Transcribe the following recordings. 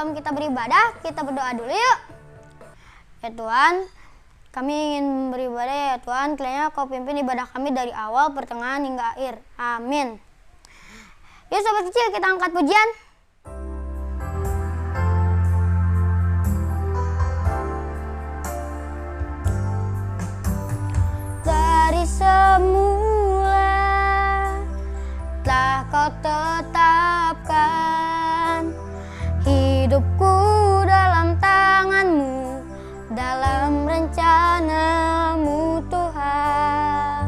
sebelum kita beribadah, kita berdoa dulu yuk. Ya Tuhan, kami ingin beribadah ya Tuhan, kiranya Kau pimpin ibadah kami dari awal, pertengahan hingga akhir. Amin. Yuk sobat kecil, kita angkat pujian. Dari semula telah Kau tetapkan hidupku dalam tangan-Mu, dalam rencana-Mu Tuhan.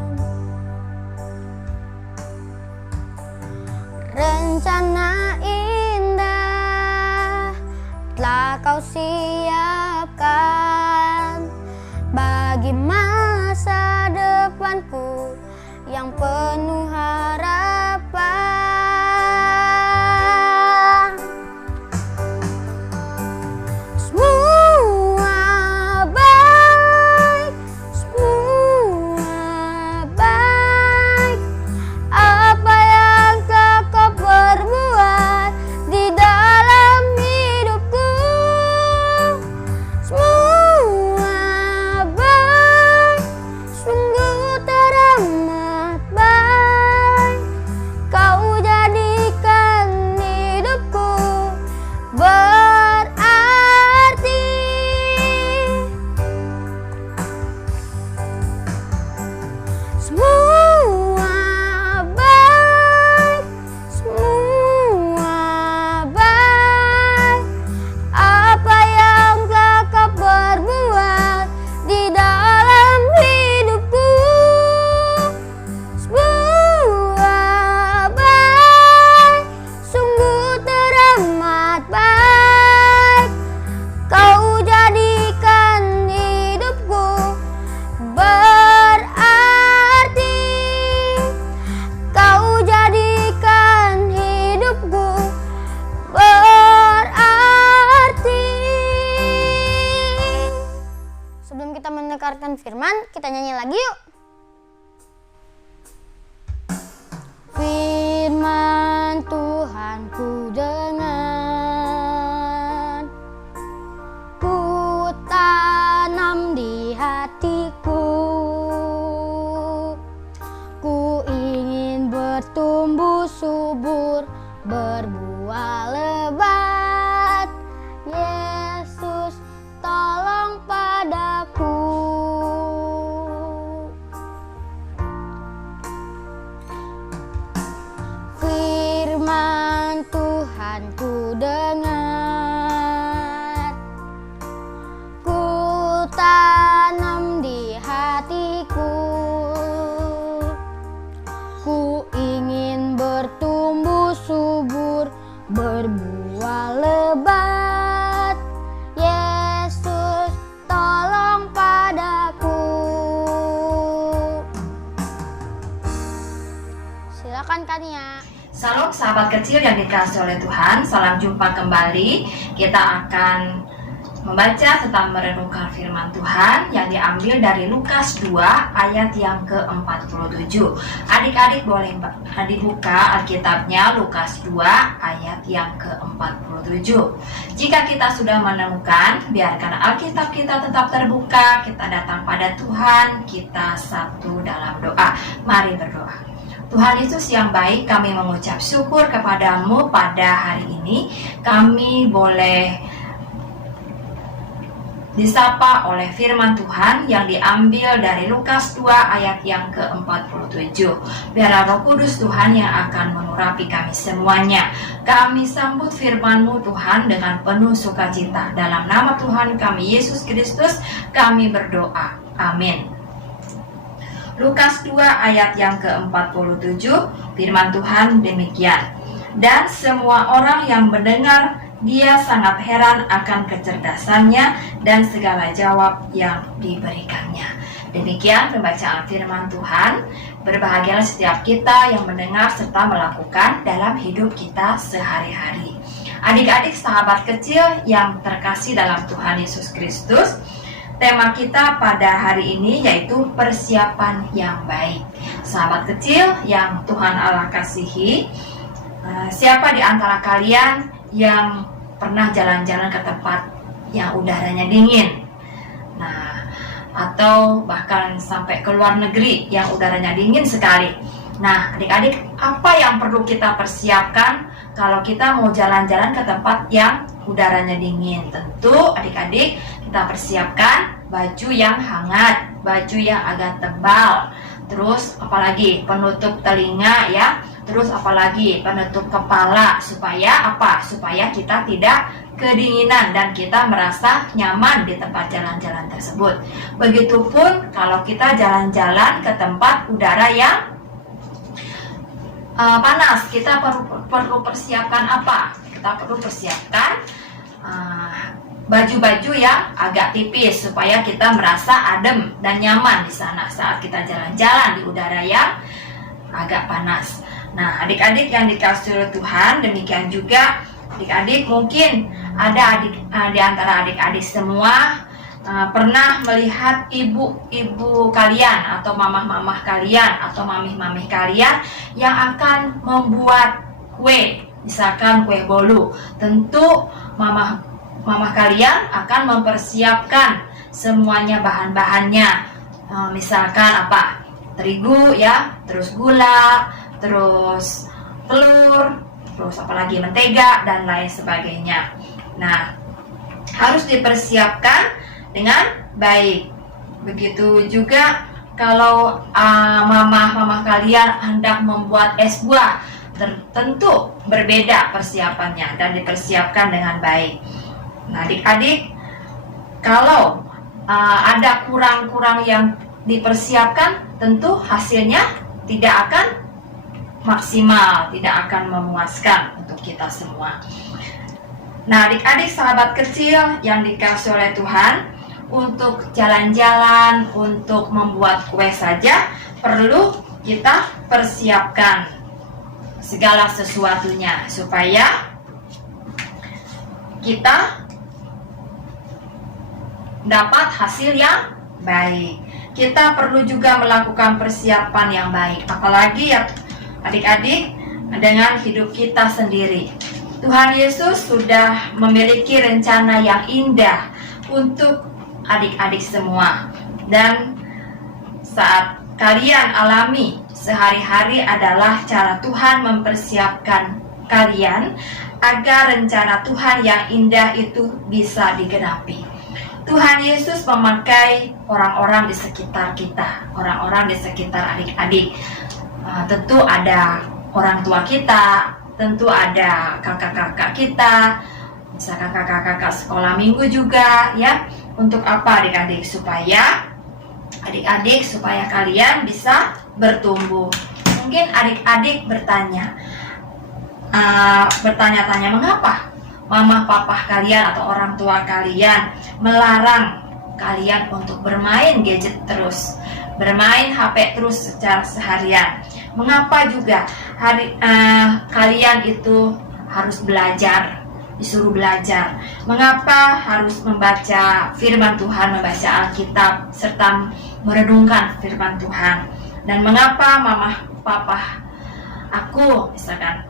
Rencana indah telah Kau siapkan bagi masa depanku yang penuh harapan. Semua baik, apa yang telah Kau perbuat di dalam hidupku. Semua baik, sungguh teramat baik. Kau jadikan hidupku berarti. Semua baik, apa yang telah Kau perbuat di dalam hidupku. Semua baik, sungguh teramat baik. Kau jadikan hidupku berarti. Kau jadikan hidupku berarti. Sebelum kita mendengarkan firman, kita nyanyi lagi yuk. Firman Tuhan ku dengar, ku tanam di hatiku. Ku ingin bertumbuh subur, berbuah lebat. Yesus, tolong padaku. Firman Tuhan ku dengar, ku tanam di hatiku. Ku ingin bertumbuh subur, berbuah lebat. Yesus, tolong padaku. Silakan Kania. Salam sahabat kecil yang dikasihi oleh Tuhan, salam jumpa kembali. Kita akan membaca tentang merenungkan firman Tuhan yang diambil dari Lukas 2 ayat yang ke-47. Adik-adik boleh dibuka Alkitabnya, Lukas 2 ayat yang ke-47. Jika kita sudah menemukan, biarkan Alkitab kita tetap terbuka. Kita datang pada Tuhan, kita satu dalam doa. Mari berdoa. Tuhan Yesus yang baik, kami mengucap syukur kepadamu pada hari ini. Kami boleh disapa oleh firman Tuhan yang diambil dari Lukas 2 ayat yang ke-47. Biarlah Roh Kudus Tuhan yang akan mengurapi kami semuanya. Kami sambut firman-Mu Tuhan dengan penuh sukacita. Dalam nama Tuhan kami Yesus Kristus kami berdoa. Amin. Lukas 2 ayat yang ke-47, firman Tuhan demikian. Dan semua orang yang mendengar, dia sangat heran akan kecerdasannya dan segala jawab yang diberikannya. Demikian pembacaan firman Tuhan. Berbahagialah setiap kita yang mendengar serta melakukan dalam hidup kita sehari-hari. Adik-adik sahabat kecil yang terkasih dalam Tuhan Yesus Kristus, tema kita pada hari ini yaitu persiapan yang baik. Sahabat kecil yang Tuhan Allah kasihi, siapa di antara kalian yang pernah jalan-jalan ke tempat yang udaranya dingin? Nah, atau bahkan sampai ke luar negeri yang udaranya dingin sekali. Nah, adik-adik, apa yang perlu kita persiapkan kalau kita mau jalan-jalan ke tempat yang udaranya dingin? Tentu adik-adik kita persiapkan baju yang hangat, baju yang agak tebal. Terus apalagi penutup telinga ya. Terus apalagi penutup kepala supaya apa? Supaya kita tidak kedinginan dan kita merasa nyaman di tempat jalan-jalan tersebut. Begitupun kalau kita jalan-jalan ke tempat udara yang panas, kita perlu persiapkan apa? Kita perlu persiapkan baju-baju yang agak tipis supaya kita merasa adem dan nyaman di sana saat kita jalan-jalan di udara yang agak panas. Nah, adik-adik yang dikasihi oleh Tuhan, demikian juga adik-adik mungkin ada di antara adik-adik semua pernah melihat ibu-ibu kalian atau mamah-mamah kalian atau mamih-mamih kalian yang akan membuat kue, misalkan kue bolu. Tentu mamah kalian akan mempersiapkan semuanya bahan-bahannya, misalkan apa? Terigu ya, terus gula, terus telur, terus apalagi mentega dan lain sebagainya. Nah, harus dipersiapkan dengan baik. Begitu juga kalau mamah kalian hendak membuat es buah, tentu berbeda persiapannya dan dipersiapkan dengan baik. Nah, adik-adik, kalau ada kurang-kurang yang dipersiapkan, tentu hasilnya tidak akan maksimal, tidak akan memuaskan untuk kita semua. Nah, adik-adik sahabat kecil yang dikasihi oleh Tuhan, untuk jalan-jalan, untuk membuat kue saja perlu kita persiapkan segala sesuatunya supaya kita dapat hasil yang baik. Kita perlu juga melakukan persiapan yang baik, apalagi ya adik-adik dengan hidup kita sendiri. Tuhan Yesus sudah memiliki rencana yang indah untuk adik-adik semua. Dan saat kalian alami sehari-hari adalah cara Tuhan mempersiapkan kalian agar rencana Tuhan yang indah itu bisa digenapi. Tuhan Yesus memakai orang-orang di sekitar kita, orang-orang di sekitar adik-adik. Tentu ada orang tua kita, tentu ada kakak-kakak kita, misalkan kakak-kakak sekolah minggu juga ya. Untuk apa adik-adik? Supaya kalian bisa bertumbuh. Mungkin adik-adik bertanya-tanya mengapa mama papa kalian atau orang tua kalian melarang kalian untuk bermain gadget terus, bermain HP terus secara seharian. Mengapa juga kalian itu harus belajar, disuruh belajar? Mengapa harus membaca firman Tuhan, membaca Alkitab serta merenungkan firman Tuhan? Dan mengapa mama papa aku misalkan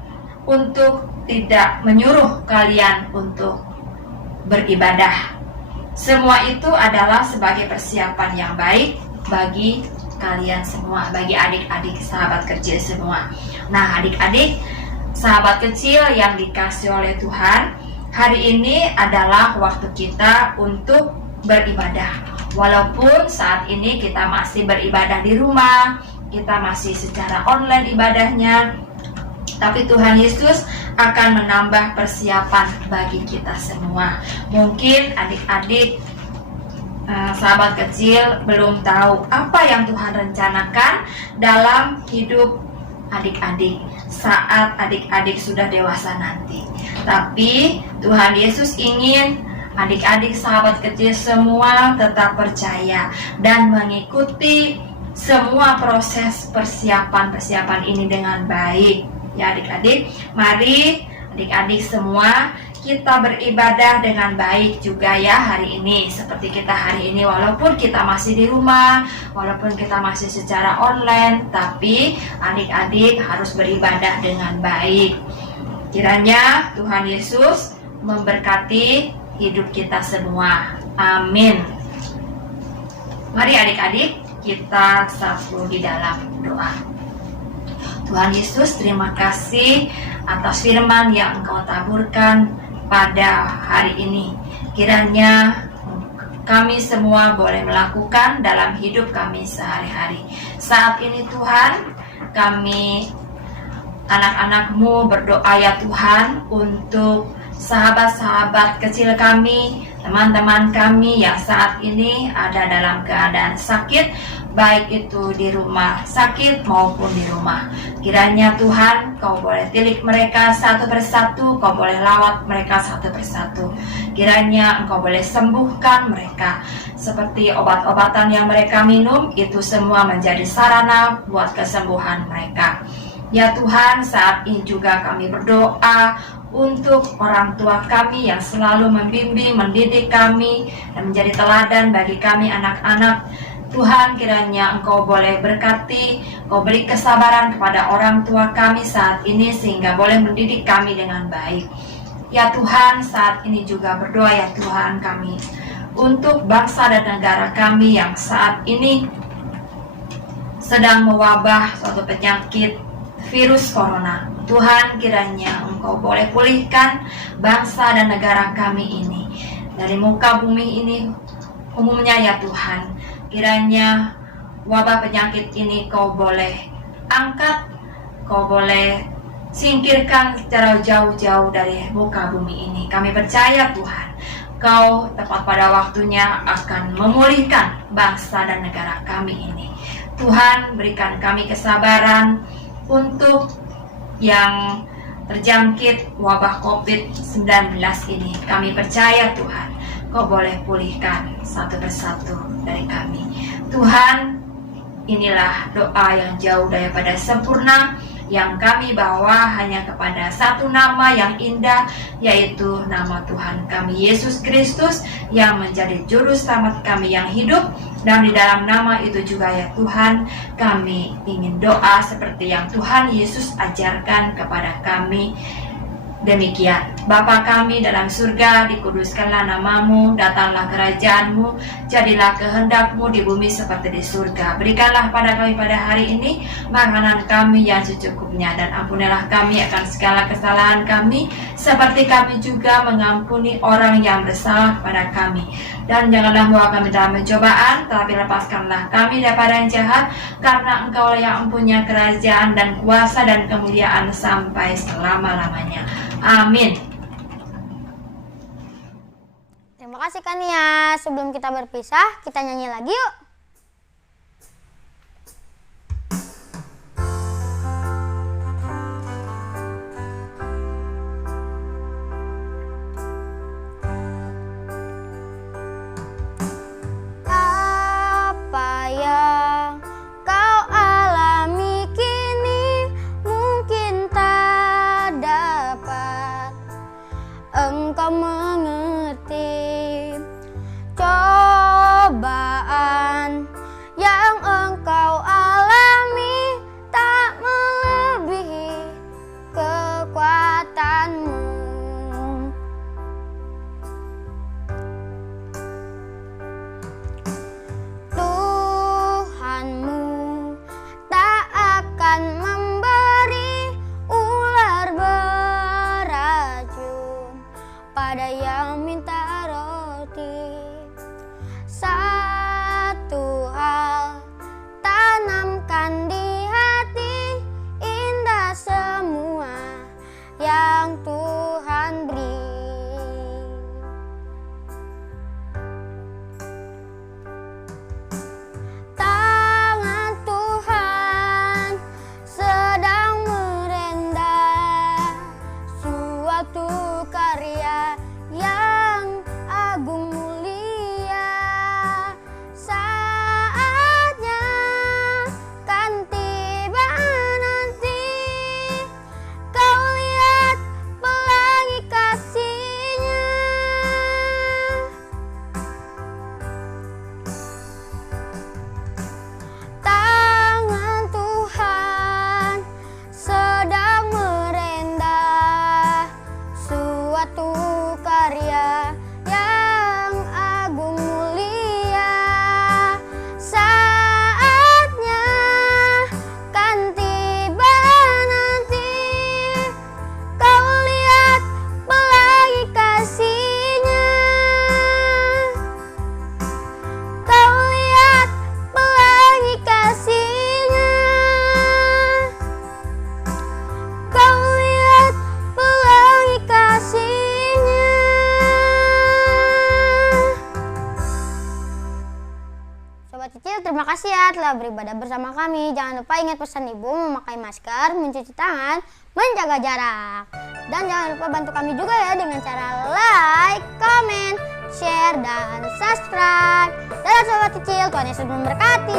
untuk tidak menyuruh kalian untuk beribadah? Semua itu adalah sebagai persiapan yang baik bagi kalian semua, bagi adik-adik sahabat kecil semua. Nah, adik-adik sahabat kecil yang dikasihi oleh Tuhan, hari ini adalah waktu kita untuk beribadah. Walaupun saat ini kita masih beribadah di rumah, kita masih secara online ibadahnya, tapi Tuhan Yesus akan menambah persiapan bagi kita semua. Mungkin adik-adik sahabat kecil belum tahu apa yang Tuhan rencanakan dalam hidup adik-adik saat adik-adik sudah dewasa nanti. Tapi Tuhan Yesus ingin adik-adik sahabat kecil semua tetap percaya dan mengikuti semua proses persiapan ini dengan baik. Ya adik-adik, mari adik-adik semua kita beribadah dengan baik juga ya hari ini. Seperti kita hari ini, walaupun kita masih di rumah, walaupun kita masih secara online, tapi adik-adik harus beribadah dengan baik. Kiranya Tuhan Yesus memberkati hidup kita semua. Amin. Mari adik-adik kita satu di dalam doa. Tuhan Yesus, terima kasih atas firman yang Engkau taburkan pada hari ini. Kiranya kami semua boleh melakukan dalam hidup kami sehari-hari. Saat ini Tuhan, kami anak-anak-Mu berdoa ya Tuhan untuk sahabat-sahabat kecil kami, teman-teman kami yang saat ini ada dalam keadaan sakit, baik itu di rumah sakit maupun di rumah. Kiranya Tuhan, Kau boleh tilik mereka satu persatu, Kau boleh lawat mereka satu persatu. Kiranya Engkau boleh sembuhkan mereka. Seperti obat-obatan yang mereka minum, itu semua menjadi sarana buat kesembuhan mereka. Ya Tuhan, saat ini juga kami berdoa untuk orang tua kami yang selalu membimbing, mendidik kami, dan menjadi teladan bagi kami anak-anak. Tuhan, kiranya Engkau boleh berkati, Engkau beri kesabaran kepada orang tua kami saat ini sehingga boleh mendidik kami dengan baik. Ya Tuhan, saat ini juga berdoa ya Tuhan kami untuk bangsa dan negara kami yang saat ini sedang mewabah suatu penyakit virus corona. Tuhan, kiranya Engkau boleh pulihkan bangsa dan negara kami ini dari muka bumi ini umumnya ya Tuhan. Kiranya wabah penyakit ini Kau boleh angkat, Kau boleh singkirkan secara jauh-jauh dari muka bumi ini. Kami percaya Tuhan, Kau tepat pada waktunya akan memulihkan bangsa dan negara kami ini. Tuhan, berikan kami kesabaran untuk yang terjangkit wabah COVID-19 ini. Kami percaya Tuhan, Kau boleh pulihkan satu persatu dari kami. Tuhan, inilah doa yang jauh daripada sempurna yang kami bawa hanya kepada satu nama yang indah, yaitu nama Tuhan kami Yesus Kristus yang menjadi juru selamat kami yang hidup. Dan di dalam nama itu juga ya Tuhan, kami ingin doa seperti yang Tuhan Yesus ajarkan kepada kami. Demikian, Bapa kami dalam surga, dikuduskanlah namamu, datanglah kerajaan-Mu, jadilah kehendak-Mu di bumi seperti di surga. Berikanlah pada kami pada hari ini makanan kami yang secukupnya, dan ampunilah kami akan segala kesalahan kami, seperti kami juga mengampuni orang yang bersalah kepada kami. Dan janganlah membawa kami dalam pencobaan, tetapi lepaskanlah kami daripada yang jahat, karena Engkau yang mempunyai kerajaan dan kuasa dan kemuliaan sampai selama-lamanya. Amin. Terima kasih Kania. Sebelum kita berpisah, kita nyanyi lagi yuk. Apa yang kau alami kini mungkin tak dapat engkau mengerti. Cobaan Sobat Cicil, terima kasih ya telah beribadah bersama kami. Jangan lupa ingat pesan Ibu memakai masker, mencuci tangan, menjaga jarak. Dan jangan lupa bantu kami juga ya dengan cara like, comment, share, dan subscribe. Dadah Sobat Cicil, Tuhan Yesus memberkati.